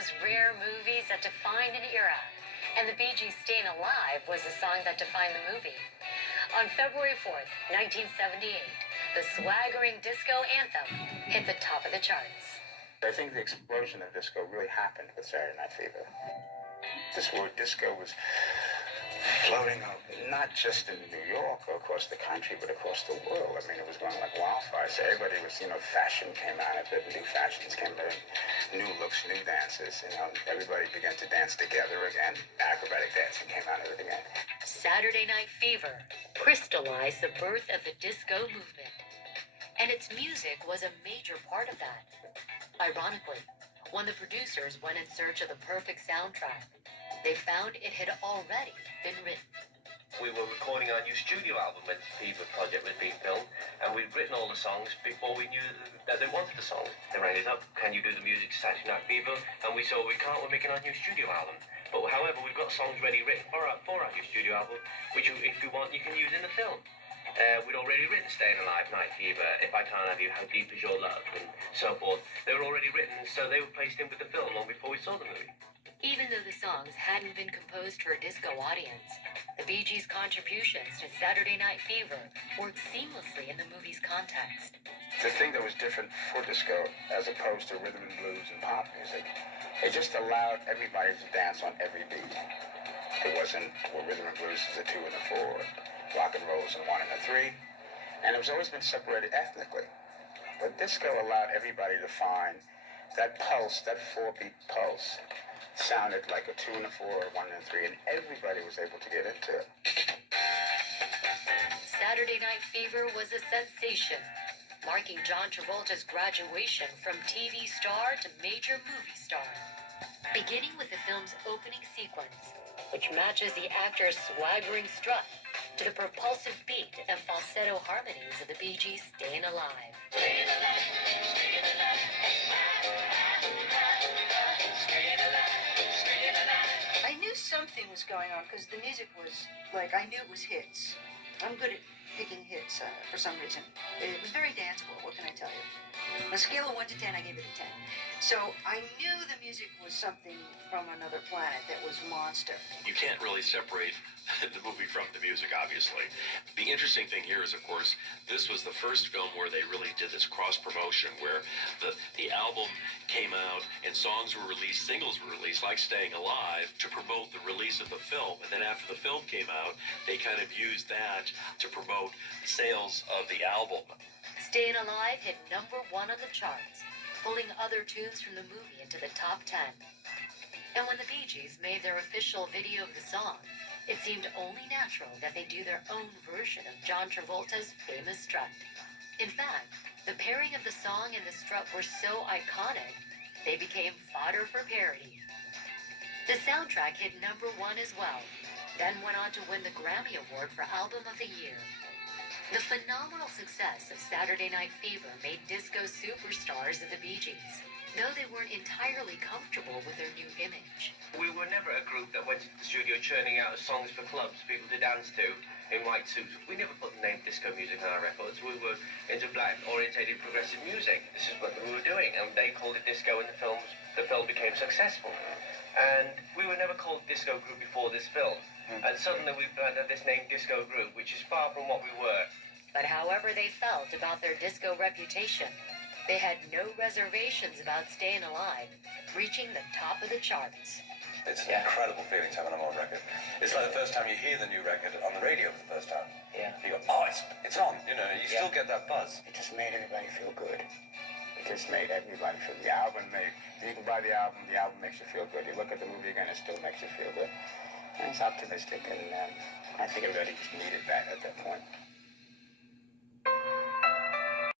those rare movies that define an era. And the Bee Gees' Staying Alive was the song that defined the movie. On February 4th, 1978, the swaggering disco anthem hit the top of the charts. I think the explosion of disco really happened with Saturday Night Fever. This word disco was floating out, not just in New York or across the country, but across the world. I mean, it was going like wildfire. So everybody was, fashion came out of it, new fashions came out, new looks, new dances. Everybody began to dance together again. Acrobatic dancing came out of it again. Saturday Night Fever crystallized the birth of the disco movement, and its music was a major part of that. Ironically, when the producers went in search of the perfect soundtrack, they found it had already been written. We were recording our new studio album when the Fever project was being filmed, and we'd written all the songs before we knew that they wanted the song. They rang us up, can you do the music to Saturday Night Fever? And we said, we can't, we're making our new studio album. But however, we've got songs ready written for our new studio album, which if you want, you can use in the film. We'd already written Staying Alive, Night Fever, If I Can't Have You, How Deep Is Your Love, and so forth. They were already written, so they were placed in with the film long before we saw the movie. Even though the songs hadn't been composed for a disco audience, the Bee Gees' contributions to Saturday Night Fever worked seamlessly in the movie's context. The thing that was different for disco, as opposed to rhythm and blues and pop music, it just allowed everybody to dance on every beat. It wasn't, rhythm and blues is a 2 and a 4, rock and roll is a 1 and a 3, and it was always been separated ethnically. But disco allowed everybody to find that pulse, that 4-beat pulse, sounded like a 2 and a 4, or 1 and a 3, and everybody was able to get into it. Saturday Night Fever was a sensation, marking John Travolta's graduation from TV star to major movie star. Beginning with the film's opening sequence, which matches the actor's swaggering strut to the propulsive beat and falsetto harmonies of the Bee Gees' Staying Alive. Staying alive, staying alive. I knew something was going on because the music was like, I knew it was hits. I'm good at picking hits for some reason. It was very danceable, what can I tell you? On a scale of 1 to 10, I gave it a 10. So I knew the music was something from another planet that was monster. You can't really separate the movie from the music, obviously. The interesting thing here is, of course, this was the first film where they really did this cross-promotion, where the album came out and songs were released, singles were released, like Staying Alive, to promote the release of the film. And then after the film came out, they kind of used that to promote sales of the album. Staying Alive hit #1 on the charts, pulling other tunes from the movie into the top 10. And when the Bee Gees made their official video of the song, it seemed only natural that they do their own version of John Travolta's famous strut. In fact, the pairing of the song and the strut were so iconic, they became fodder for parody. The soundtrack hit #1 as well, then went on to win the Grammy Award for Album of the Year. The phenomenal success of Saturday Night Fever made disco superstars of the Bee Gees, though they weren't entirely comfortable with their new image. We were never a group that went to the studio churning out songs for clubs, people to dance to in white suits. We never put the name disco music on our records. We were into black-orientated progressive music. This is what we were doing, and they called it disco in the films. The film became successful. And we were never called disco group before this film. And suddenly we've had this name disco group, which is far from what we were. But however they felt about their disco reputation, they had no reservations about Staying Alive, reaching the top of the charts. It's an incredible feeling to have an old record. It's like the first time you hear the new record on the radio for the first time. Yeah. You go, oh, it's on. You still get that buzz. It just made everybody feel good. It just made everybody feel good. The album you can buy the album makes you feel good. You look at the movie again, it still makes you feel good. And it's optimistic, and I think everybody just needed that at that point.